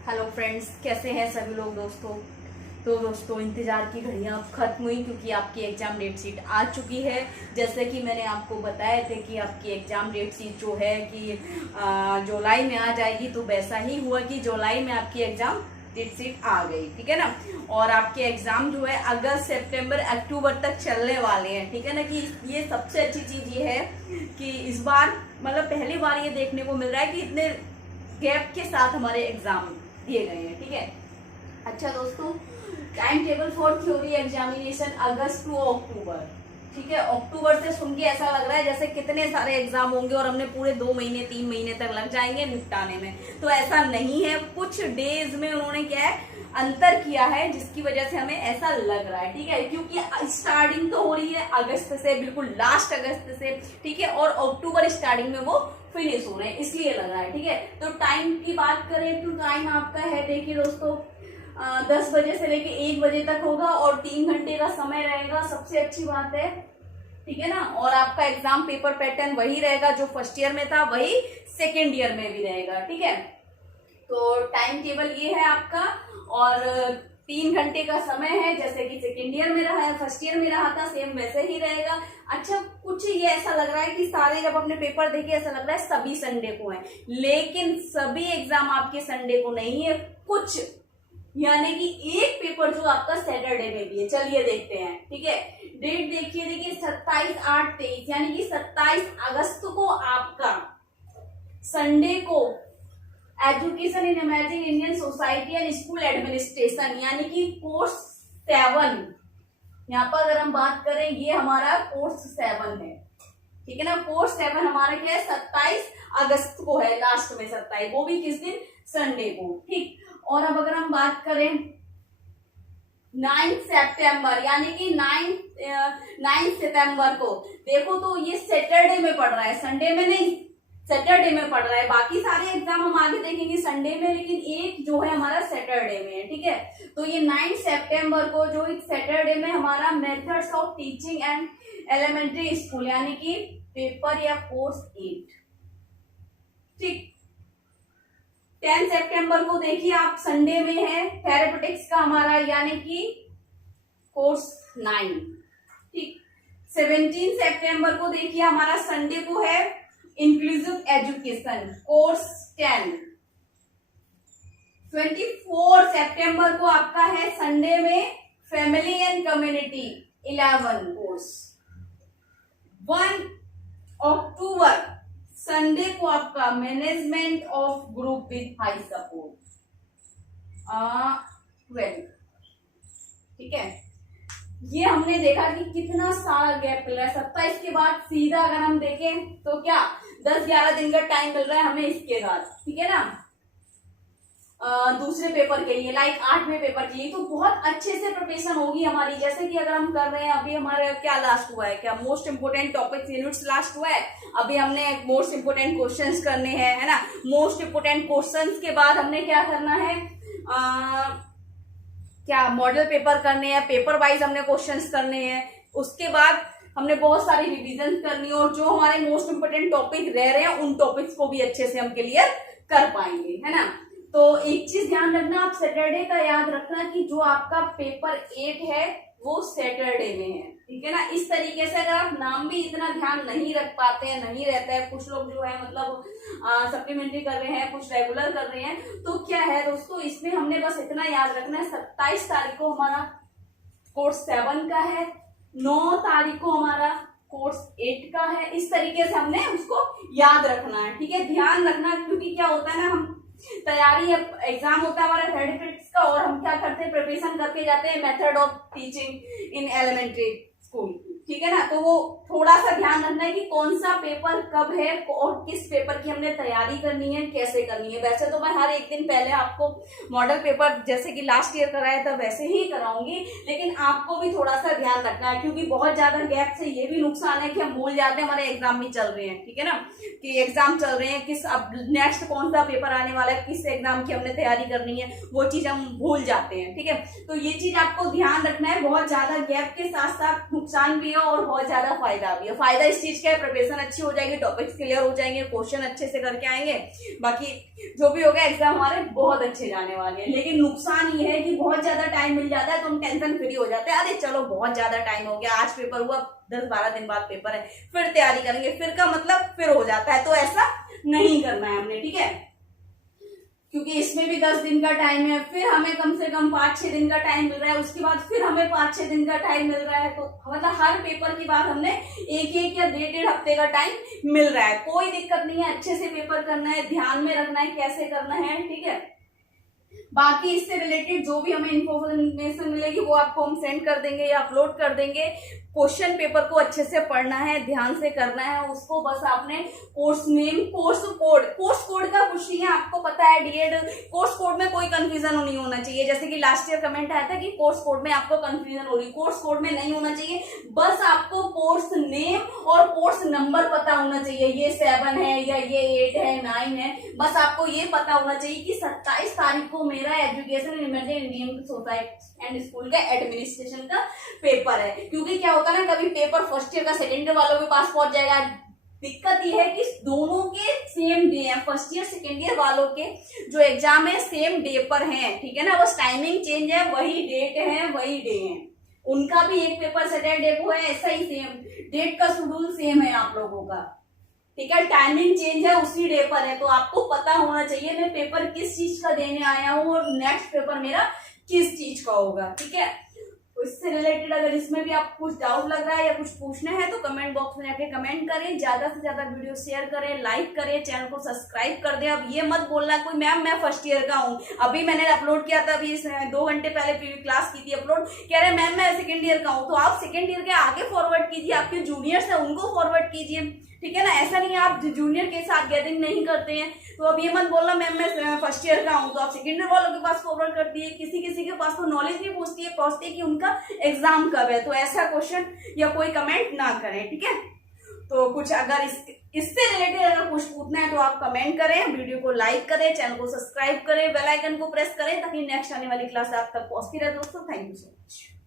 Hello friends, कैसे हैं सभी लोग दोस्तों। तो दोस्तों, इंतजार की घड़ियां अब खत्म हुई क्योंकि आपकी एग्जाम डेट शीट आ चुकी है। जैसे कि मैंने आपको बताया थे कि आपकी एग्जाम डेट शीट जो है कि जुलाई में आ जाएगी, तो वैसा ही हुआ कि जुलाई में आपकी एग्जाम डेट शीट आ गई। ठीक है ना। और आपके एग्जाम जो है अगस्त सितंबर अक्टूबर तक चलने वाले हैं। ठीक है ना। कि ये सबसे अच्छी चीज ये है कि इस बार मतलब पहली बार ये देखने को मिल रहा है कि इतने गैप के साथ हमारे एग्जाम दिए गए हैं। ठीक है। अच्छा दोस्तों, time table for theory examination August to October. ठीक है। अक्टूबर से सुन के ऐसा लग रहा है जैसे कितने सारे एग्जाम होंगे और हमने पूरे 2 महीने 3 महीने तक लग जाएंगे निपटाने में। तो ऐसा नहीं है, कुछ डेज में उन्होंने क्या है अंतर किया है, जिसकी वजह से हमें ऐसा लग रहा है। ठीक है। क्योंकि स्टार्टिंग तो हो रही है अगस्त से, बिल्कुल लास्ट अगस्त से। ठीक है। और अक्टूबर स्टार्टिंग में वो फिनिश हो रहे हैं, इसलिए लग रहा है। ठीक है। तो टाइम की बात करें तो टाइम आपका है, देखिए दोस्तों, 10 बजे से लेके 1 बजे तक होगा और 3 घंटे का समय रहेगा। सबसे अच्छी बात है। ठीक है ना। और आपका एग्जाम पेपर पैटर्न वही रहेगा जो फर्स्ट ईयर में था, वही सेकेंड ईयर में भी रहेगा। ठीक है। तो टाइम टेबल ये है आपका। और 3 घंटे का समय है, जैसे कि सेकेंड ईयर में रहा है, फर्स्ट ईयर में रहा था, सेम वैसे ही रहेगा। अच्छा, कुछ ये ऐसा लग रहा है कि सारे जब अपने पेपर देखे ऐसा लग रहा है सभी संडे को है, लेकिन सभी एग्जाम आपके संडे को नहीं है। कुछ यानी कि एक पेपर जो आपका सैटरडे में भी है। चलिए देखते हैं। ठीक है। डेट देखिए 27/8/23 यानी कि 27 अगस्त को आपका संडे को education in emerging Indian society and school administration यानी कि कोर्स 7, यहाँ पर अगर हम बात करें ये हमारा कोर्स 7 है। ठीक है ना। कोर्स 7 हमारा क्या है 27 अगस्त को है, लास्ट में 27, वो भी किस दिन, संडे को। ठीक। और अब अगर हम बात करें 9 सितंबर यानी कि 9 सितंबर को, देखो तो ये सैटरडे में पड़ रहा है, संडे में नहीं, सैटरडे में पड़ रहा है। बाकी सारे एग्जाम हम आगे देखेंगे संडे में, लेकिन एक जो है हमारा सैटरडे में है। ठीक है। तो ये 9 सितंबर को जो इस सैटरडे में हमारा methods of teaching and elementary school यानी कि पेपर या कोर्स 8। ठीक। 10 सितंबर को देखिए आप संडे में है, थेरेपेटिक्स का हमारा यानी कि कोर्स 9। ठीक। 17 सितंबर को देखिए हमारा संडे को है इंक्लूसिव एजुकेशन कोर्स 10। 24 सितंबर को आपका है संडे में family and community 11 course. 1 October Sunday को आपका management of group with high support 12। ठीक है। ये हमने देखा कि कितना सारा गैप मिल रहा है। 27 के बाद सीधा अगर हम देखें तो क्या 10-11 दिन का टाइम मिल रहा है हमें इसके बाद। ठीक है ना। दूसरे पेपर के लिए, लाइक 8वें पेपर के लिए, तो बहुत अच्छे से प्रिपरेशन होगी हमारी। जैसे कि अगर हम कर रहे हैं, अभी हमारे क्या लास्ट हुआ है, क्या most important topics units last हुआ है। अभी हमने मोस्ट इंपोर्टेंट क्वेश्चंस करने हैं, है ना। मोस्ट इंपोर्टेंट क्वेश्चंस के बाद हमने क्या करना है, क्या मॉडल पेपर करने हैं, पेपर वाइज हमने क्वेश्चंस करने हैं। उसके बाद हमने बहुत सारी रिविजन करनी है और जो हमारे मोस्ट इंपोर्टेंट टॉपिक रह रहे हैं उन टॉपिक्स को भी अच्छे से हम क्लियर कर पाएंगे, है ना। तो एक चीज ध्यान रखना, आप सैटरडे का याद रखना कि जो आपका पेपर 8 है वो सैटरडे में है। ठीक है ना। इस तरीके से अगर आप नाम भी इतना ध्यान नहीं रख पाते हैं, नहीं रहता है, कुछ लोग जो है मतलब सप्लीमेंट्री कर रहे हैं, कुछ रेगुलर कर रहे हैं, तो क्या है दोस्तों, इसमें हमने बस इतना याद रखना है 27 तारीख को हमारा कोर्स 7 का है, 9 तारीख को हमारा कोर्स 8 का है। इस तरीके से हमने उसको याद रखना है। ठीक है। ध्यान रखना, क्योंकि क्या होता है ना, हम तैयारी, एग्जाम होता है हमारा थेरेपेटिक्स का और हम क्या करते हैं, प्रिपरेशन करके जाते हैं method of teaching in elementary school. ठीक है ना। तो वो थोड़ा सा ध्यान रखना है कि कौन सा पेपर कब है और किस पेपर की हमने तैयारी करनी है, कैसे करनी है। वैसे तो मैं हर एक दिन पहले आपको मॉडल पेपर जैसे कि लास्ट ईयर कराया था वैसे ही कराऊंगी, लेकिन आपको भी थोड़ा सा ध्यान रखना है, क्योंकि बहुत ज्यादा गैप से ये भी नुकसान है कि हम भूल जाते हैं हमारे एग्जाम भी चल रहे हैं। ठीक है ना, कि एग्जाम चल रहे हैं, किस अब नेक्स्ट कौन सा पेपर आने वाला है, किस एग्जाम की हमने तैयारी करनी है, वो चीज हम भूल जाते हैं। ठीक है। तो ये चीज आपको ध्यान रखना है। बहुत ज्यादा गैप के साथ साथ नुकसान भी है और बहुत ज्यादा फायदा भी है। फायदा इस चीज का है, प्रिपरेशन अच्छी हो जाएगी, टॉपिक्स क्लियर हो जाएंगे, क्वेश्चन अच्छे से करके आएंगे, बाकी जो भी होगा एग्जाम हमारे बहुत अच्छे जाने वाले हैं। लेकिन नुकसान ये है कि बहुत ज्यादा टाइम मिल जाता है तो हम टेंशन फ्री हो जाते हैं, अरे चलो बहुत ज्यादा टाइम हो गया, आज पेपर हुआ, 10-12 दिन बाद पेपर है, फिर तैयारी करेंगे, फिर का मतलब फिर हो जाता है। तो ऐसा नहीं करना है हमने, ठीक है, क्योंकि इसमें भी 10 दिन का टाइम है, फिर हमें कम से कम 5-6 दिन का टाइम मिल रहा है, उसके बाद फिर हमें 5-6 दिन का टाइम मिल रहा है, तो मतलब हर पेपर के बाद हमने एक या 1.5 हफ्ते का टाइम मिल रहा है। कोई दिक्कत नहीं है, अच्छे से पेपर करना है, ध्यान में रखना है कैसे करना है, ठीक है। बाकी इससे रिलेटेड जो भी हमें इंफॉर्मेशन मिलेगी वो आपको हम सेंड कर देंगे या अपलोड कर देंगे। क्वेश्चन पेपर को अच्छे से पढ़ना है, ध्यान से करना है उसको, बस आपने कोर्स नेम, कोर्स कोड का कुछ नहीं है, आपको पता है डीएड कोर्स कोड में कोई कंफ्यूजन नहीं होना चाहिए। जैसे कि लास्ट ईयर कमेंट आया था कि कोर्स कोड में आपको कंफ्यूजन हो रही, कोर्स कोड में नहीं होना चाहिए, बस आपको कोर्स नेम और कोर्स नंबर पता होना चाहिए, ये 7 है या ये 8 है 9 है, बस आपको ये पता होना चाहिए कि 27 तारीख को मेरा education emergency Indian society and school का एडमिनिस्ट्रेशन का पेपर है। क्योंकि क्या होता है ना, कभी पेपर फर्स्ट ईयर का सेकेंड ईयर वालों के पास पहुंच जाएगा, दिक्कत ये है कि दोनों के सेम डे है, फर्स्ट ईयर सेकेंड ईयर वालों के जो एग्जाम है सेम डे पर है, ठीक है ना, बस टाइमिंग चेंज है, वही डेट है वही डे है, उनका भी एक पेपर सैटरडे को है, ऐसा ही सेम डेट का शेड्यूल सेम है आप लोगों का, ठीक है, टाइमिंग चेंज है, उसी डे पर है। तो आपको पता होना चाहिए मैं पेपर किस चीज का देने आया हूँ और नेक्स्ट पेपर मेरा किस चीज का होगा, ठीक है। तो इससे रिलेटेड अगर इसमें भी आपको कुछ डाउट लग रहा है या कुछ पूछना है तो कमेंट बॉक्स में जाके कमेंट करें, ज्यादा से ज्यादा वीडियो शेयर करें, लाइक करें, चैनल को सब्सक्राइब कर दें। अब ये मत बोलना कोई मैम मैं फर्स्ट ईयर का हूँ, अभी मैंने अपलोड किया था, अभी 2 घंटे पहले क्लास की थी अपलोड, कह रहे मैम मैं सेकेंड ईयर का हूँ, तो आप सेकेंड ईयर के आगे फॉरवर्ड कीजिए, आपके जूनियर्स है उनको फॉरवर्ड कीजिए, ठीक है ना, ऐसा नहीं है आप जूनियर के साथ गैदरिंग नहीं करते हैं। तो अब ये मत बोलना मैम मैं फर्स्ट ईयर का हूँ तो आप सेकेंड ईयर वालों के पास फॉरवर्ड करती है, किसी के पास तो नॉलेज नहीं पहुंचती कि उनका एग्जाम कब है, तो ऐसा क्वेश्चन या कोई कमेंट ना करें, ठीक है। तो कुछ अगर इससे रिलेटेड अगर कुछ पूछना है तो आप कमेंट करें, वीडियो को लाइक करें, चैनल को सब्सक्राइब करें, बेल आइकन को प्रेस करें ताकि नेक्स्ट आने वाली क्लास आप तक पहुंचती रहे। दोस्तों थैंक यू सो मच।